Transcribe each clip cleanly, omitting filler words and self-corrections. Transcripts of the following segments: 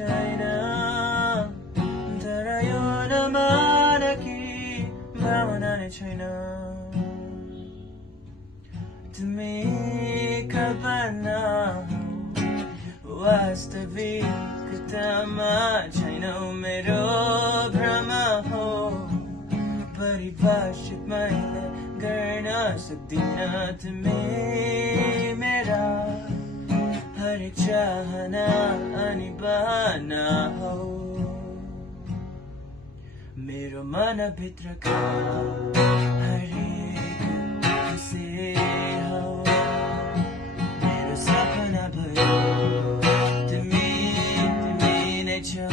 छैन तर यो नमान कि भावना नै छैन तिमी कल्पना हो वास्तविकतामा छैनौ मेरो भ्रम हो परिभाषित मैले गर्न सक्दिन तिमी मेरा हरेक चाहना अनि बहाना हो मेरो मनभित्रका हरेक खुसी हो मेरो सपना भयो तिमी नै छौ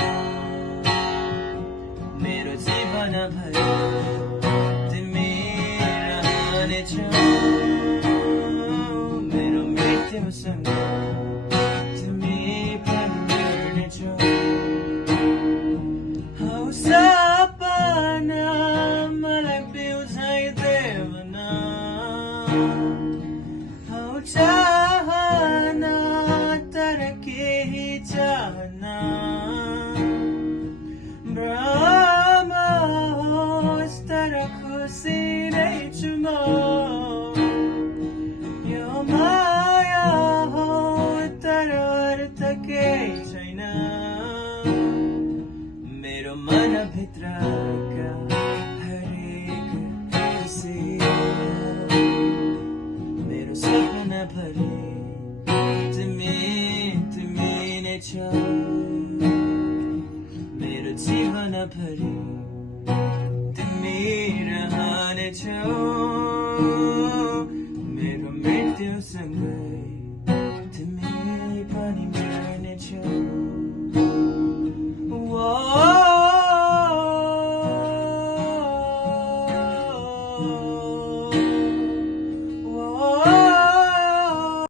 मेरो जीवन भयो तिमी रहनेछौ मेरो मृत्युसँग तिमी पनि मर्नेछौ हौ सपना मलाई बिउझाइदेऊ न हौ चाहना तर केही चाहना भ्रम होस् तर खुसी नै छु म यो माया हो तर अर्थ केही छैन मेरो मनभित्रका हरेक खुसी मेरो सपना भरि तिमी नै छौ मेरो जीवन भरि तिमी रहनेछौ